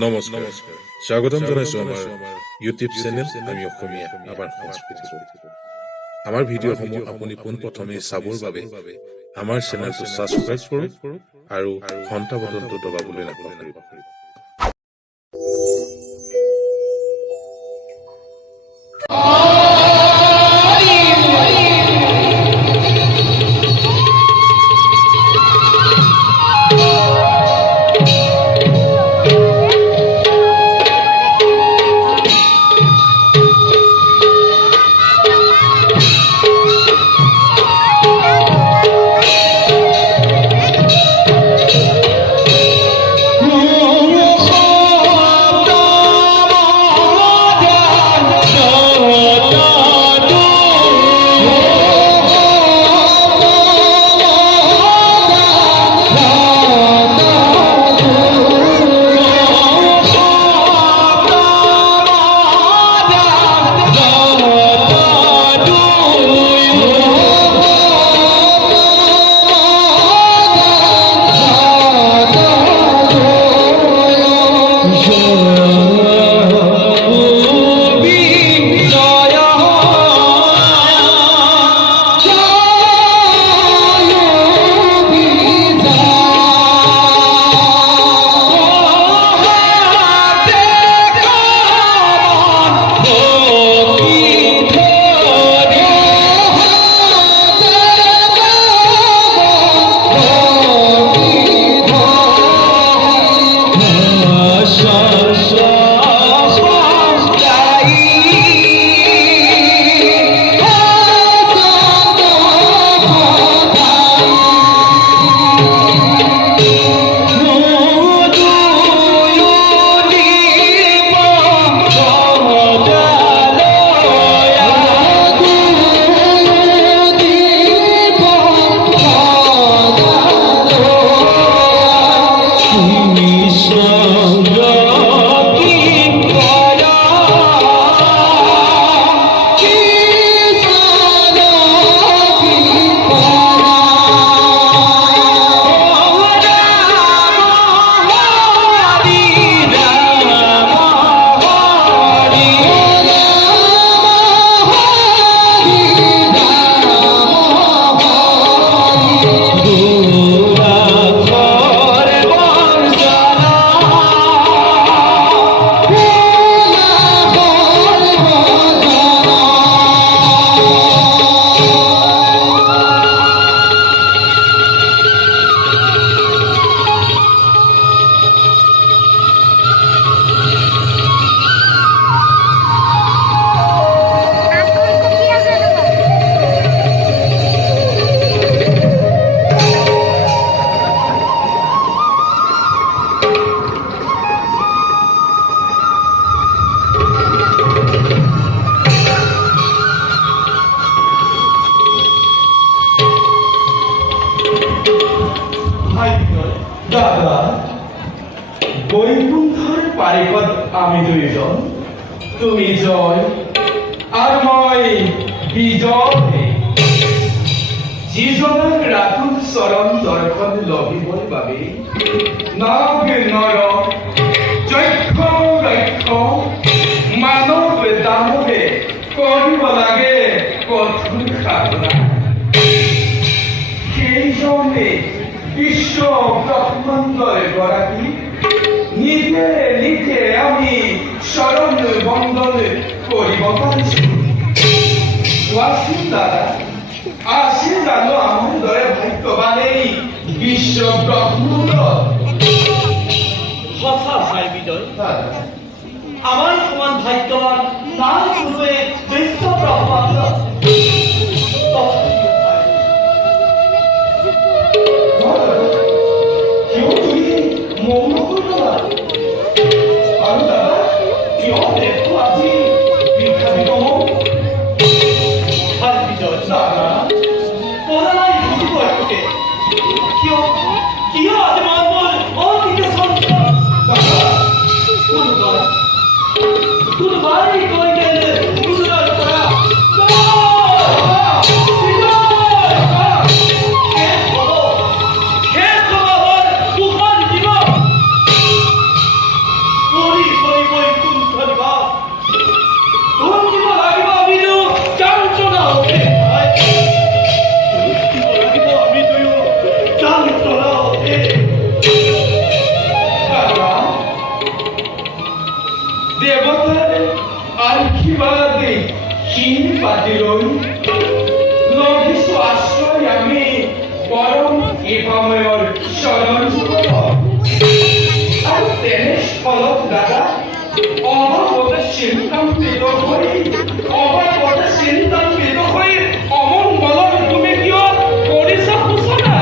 নমস্কাৰ স্বাগতম জনাইছোঁ আমাৰ ইউটিউব চেনেল আমি অসমীয়া আমাৰ সংস্কৃতি। আমাৰ ভিডিঅ'সমূহ আপুনি পোনপ্ৰথমে চাবৰ বাবে আমাৰ চেনেলটো ছাবস্ক্ৰাইব কৰক আৰু ঘণ্টা বটনটো দবাবলৈ নাপাহৰিব। দাদা বৈকুণ্ঠৰ পাৰিকত আমি দুইজন, তুমি জয় আৰু মই বিজয়। যিজনক ৰাতুল চৰণ দৰ্শন লভিবৰ বাবে নগ নৰ যক্ষ ৰক্ষ মানৱ দানৱে কৰিব লাগে কঠোৰ সাধনা। সেইজনে বিশ্ব ব্রহ্মাণ্ডৰ গৰাকী নিজে নিজে আমি শৰণ বন্দন কৰিব পাৰিছো। কোৱাচোন দাদা, আছে জানো আমাৰ দৰে ভাগ্যৱানেই বিশ্ব ব্ৰহ্মাণ্ড? সঁচা ভাই বিজয়, আমাৰ সমান ভাগ্যৱান নাই কোনোৱে বিশ্ব ব্ৰহ্মাণ্ড। Goodbye, going to পাতিলৈ লভিছো আশ্ৰয় আমি পৰম কৃপাময়ৰ চৰণ যুগলত। আৰু তেনে স্থলত দাদা অভাৱতে চিন্তান্বিত হৈ অমংগলৰ তুমি কিয় কৰিছা সূচনা?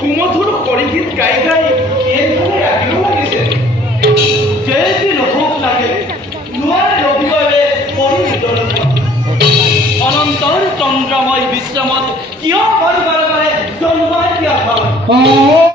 সুমধুৰ হৰিগীত গাই গাই এইফালে আহিব লাগিছে। যেদিন ভোক লাগে নোৱাৰে ৰবিবাৰে পৰিমিতৰ অনন্তৰ চন্দ্ৰময় বিশ্ৰামত কিয় বাৰে বাৰে জন্মাই দিয়া হয়।